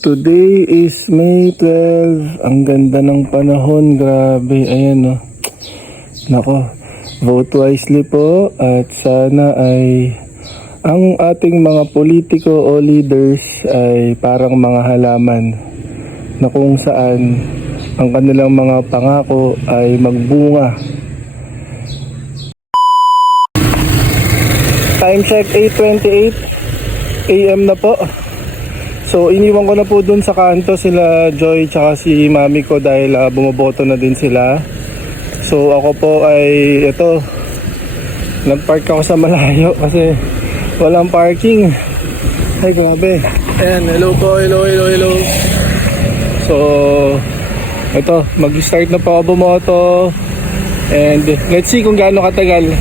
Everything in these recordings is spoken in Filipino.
Today is May 12. Ang ganda ng panahon, grabe. Ayan, oh. Nako, vote wisely po at sana ay ang ating mga politiko o leaders ay parang mga halaman na kung saan ang kanilang mga pangako ay magbunga. Time check 8:28 AM na po. So iniwan ko na po dun sa kanto sila Joy tsaka si mami ko dahil bumoboto na din sila. So ako po ay ito, nagpark ako sa malayo kasi walang parking. Ay grabe. Ayan, hello po, hello. So ito, mag-start na po ako bumoto. And let's see kung gaano katagal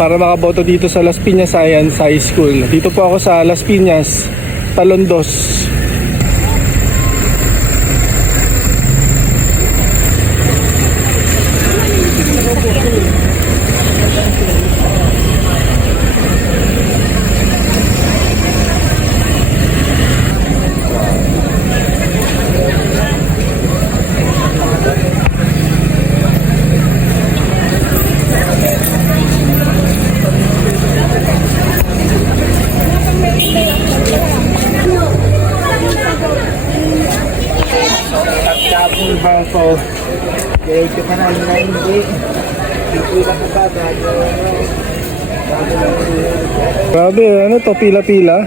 para makaboto dito sa Las Piñas Science High School. Dito po ako sa Las Piñas, Talondos. So, diretso ka na, hindi. Pipila ka pa, Grabe, ano to, pila-pila?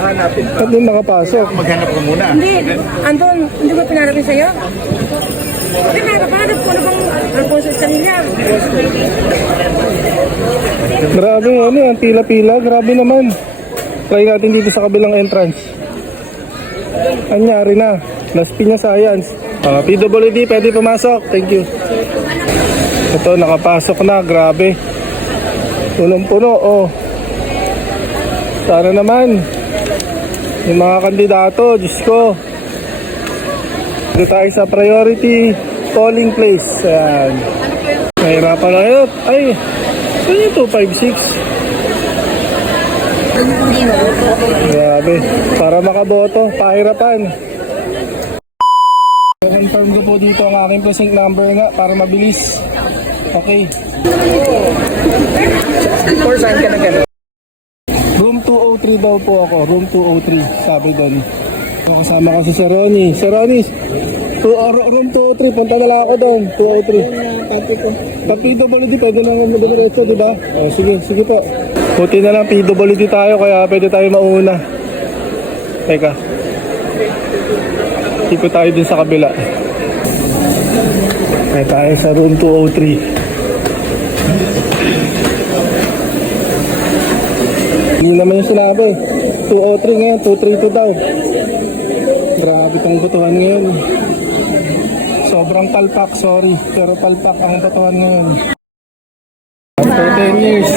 hanapin pa. Ba't din nakapasok? Maghanap ka muna. Hindi, andun, hindi ba pinarapin sa'yo? Hindi, nakapanap ko na bang Alfonso Escamilla? Grabe, ano yan, pila-pila, grabe naman. Try natin dito sa kabilang entrance. Anyari na, Las Piñas Science. PWD, pwede pumasok, thank you. Ito, nakapasok na, grabe. Punong-puno, oh. Sana naman yung mga kandidato, Diyos ko. Dito tayo sa priority polling place. Ayan. Mahirapan na yun. Ay, saan yung 256? Grabe. Para makaboto, pahirapan. Confirm ko po dito ang aking precinct number nga para mabilis. Okay. Or saan ka na gano'n? Room 203 daw po ako. Room 203, sabi doon. Kasama kasi si Ronnie. Si Ronnie, room 203. Punta na lang ako doon. 203. Pag PWD, pwede na mag-diretso, di ba? Sige po. Buti na lang PWD tayo, kaya pwede tayo mauna. Teka. Ikot tayo din sa kabila. Kaya tayo sa room 203. Hindi naman yung sinabi. 203 ngayon, 232 daw. Grabe kang botohan ngayon. Sobrang palpak, sorry. Pero palpak ang botohan ngayon. After 10 years,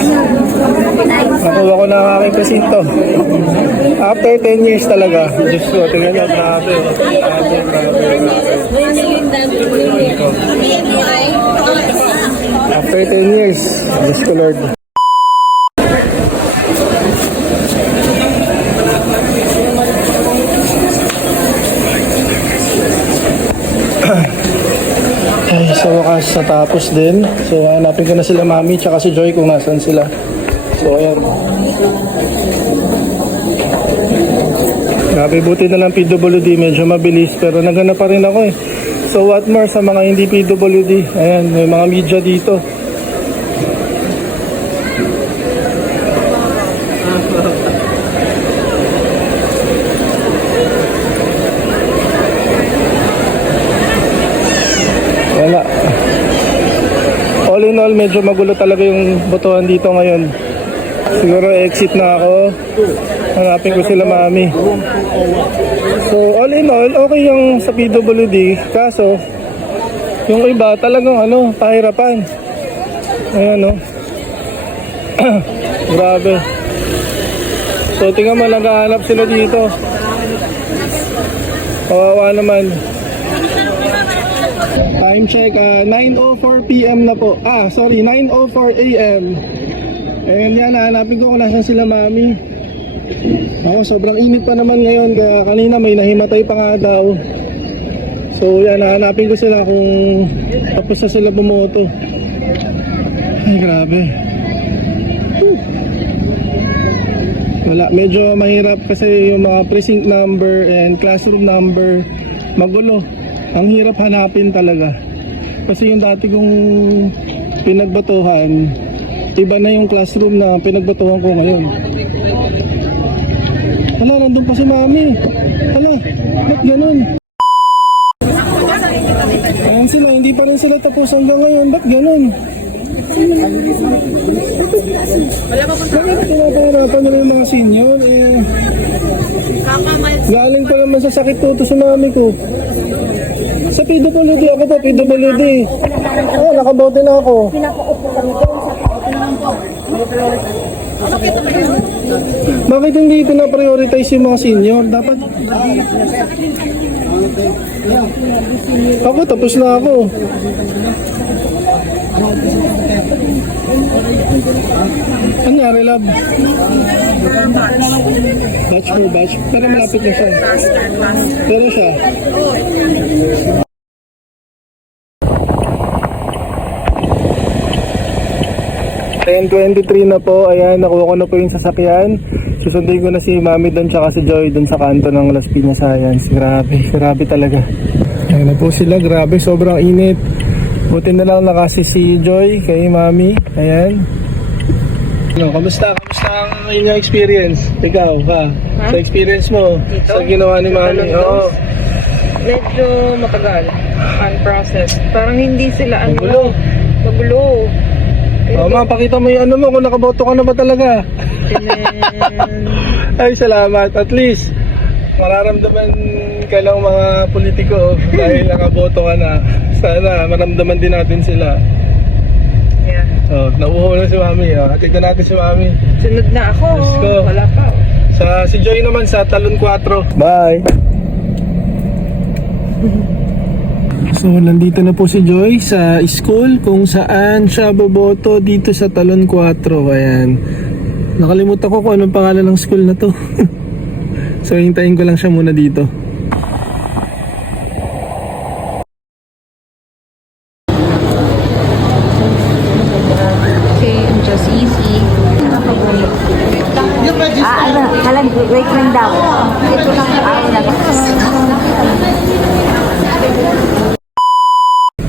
nakuha ko na ang aking presinto. After 10 years talaga. Diyos ko, tingnan nyo, grabe. After 10 years, Diyos ko Lord. Ay, sa wakas natapos din. So hanapin ko na sila mami tsaka si Joy kung nasan sila. So ayan. Grabe, buti na lang PWD, medyo mabilis pero naghanap pa rin ako eh. So what more sa mga hindi PWD. Ayan, may mga media dito. Wala. All in all, medyo magulo talaga yung botohan dito ngayon. Siguro exit na ako. Hanapin ko sila mami. So all in all, okay yung sa PWD. Kaso, yung iba talagang pahirapan. Ayan o. Grabe. So tingnan mo, naghahanap sila dito. Kawawa naman. Time check, 9:04 PM na po. 9:04 AM. Ayan yan, hanapin ko kung nasan sila mami. Sobrang init pa naman ngayon, kaya kanina may nahimatay pa nga daw. So yan, hahanapin ko sila kung tapos na sila bumoto. Ay, grabe. Wala, medyo mahirap kasi yung mga precinct number and classroom number, magulo. Ang hirap hanapin talaga. Kasi yung dati kong pinagbatuhan, iba na yung classroom na pinagbatuhan ko ngayon. Hala, nandun pa si Mami. Hala, ba't ganun? Ayan sila, hindi pa rin sila tapos hanggang ngayon. Ba't ganun? Bakit pinapahirapan nila yung mga senior? Galing pa naman sa sakit tuto si Mami ko. Sa PWD, ako po PWD. Nakabote na ako. Bakit hindi pinaprioritize yung mga senior? Dapat ako, tapos na ako. Ano nangyari, love? Batch for batch. Pero malapit na siya. Pero siya. $10:23 na po. Ayan, nakuha ko na po yung sasakyan. Susundin ko na si Mami doon tsaka si Joy doon sa kanto ng Las Piñas Science. Grabe talaga. Ayan na po sila, grabe, sobrang init. Buti na lang nakasi si Joy kay Mami. Ayan. Kamusta ang inyong experience? Ikaw, sa experience mo, sa ginawa ni Mami? Oo. Medyo matagal. Unprocessed. Parang hindi sila Magulo. Magulo. Pakita mo yung ano mo, kung nakaboto ka na ba talaga? Ay, salamat. At least, mararamdaman ka lang mga politiko dahil nakaboto ka na. Sana maramdaman din natin sila. Yeah. Nauho na si Mami. Hatid na natin si Mami. Sunod na ako. Let's go. Wala pa. Si Joy naman sa Talon 4. Bye! So, nandito na po si Joy sa school kung saan siya boboto dito sa Talon 4. Ayan. Nakalimutan ko kung anong pangalan ng school na to. So, hintayin ko lang siya muna dito. Okay, just easy. Wait lang daw. Ito lang lang.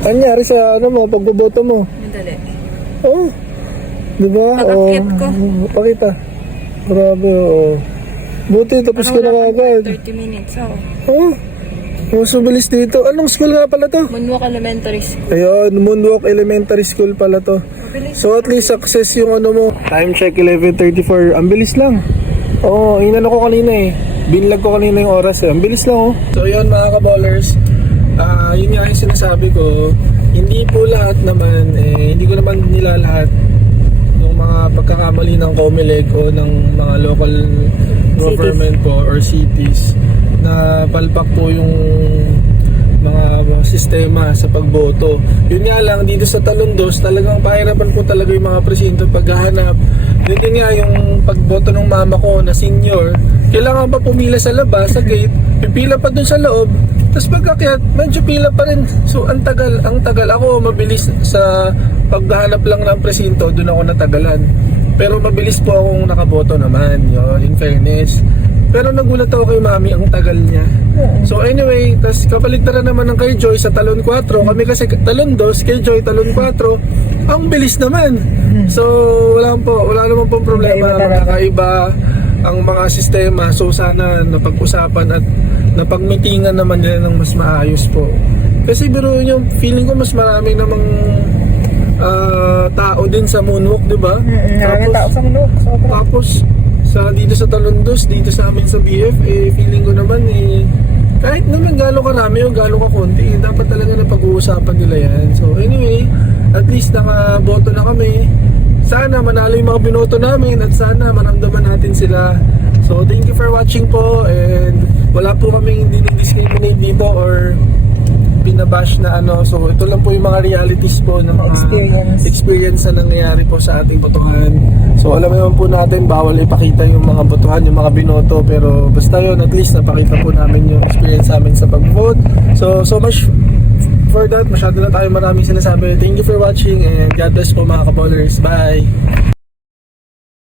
Anyari sa pagboboto mo? Madali. Oh. Diba? Pag-akyat ko. Pakita. Grabe, Buti, tapos ka na agad. 30 minutes ako. Mas mabilis dito. Anong school nga pala to? Moonwalk Elementary School. Ayun, Moonwalk Elementary School pala to. So at least success yung mo. Time check 11:34. Ang bilis lang. Inano ko kanina Binlag ko kanina yung oras Ang bilis lang So yun mga ka-ballers. Yun nga yung sinasabi ko. Hindi po lahat naman hindi ko naman nilalahat yung mga pagkakamali ng COMELEC o ng mga local government po or cities na palpak po yung mga sistema sa pagboto. Yun nga lang, dito sa Talon 2, talagang pahirapan po talaga yung mga presinto paghahanap. Yun nga yung pagboto ng mama ko na senior, kailangan pa pumila sa labas, sa gate, pipila pa dun sa loob, tapos pagkakyat, medyo pila pa rin. So ang tagal ako, mabilis sa paghahanap lang ng presinto, dun ako natagalan. Pero mabilis po akong nakaboto naman, yun, in fairness. Pero nagulat ako kay Mami, ang tagal niya. So anyway, tas kapaligtaran naman ng kay Joy sa Talon 4. Kami kasi Talon 2, kay Joy Talon 4. Ang bilis naman. So wala naman pong problema. Nakakaiba ang mga sistema. So sana napag-usapan at napagmitingan naman nila ng mas maayos po. Kasi biro yung feeling ko mas marami namang tao din sa Moonwalk, di ba? Tapos dito sa Talon 2, dito sa amin sa BF, feeling ko naman kahit naman gano'ng karami o gano'ng kakunti, dapat talaga na pag-uusapan nila yan. So anyway, at least nakaboto na kami. Sana manalo yung mga binoto namin at sana maramdaman natin sila. So thank you for watching po, and wala po kaming dinidiscriminate dito or binabash na So ito lang po yung mga realities po ng mga experience na nangyayari po sa ating botohan. So So alam naman po natin, bawal ipakita yung mga botohan, yung mga binoto, pero basta yun, at least napakita po namin yung experience namin sa pag-vote. So much for that, masyado na tayo maraming sinasabi. Thank you for watching and God bless po mga kaballers. Bye!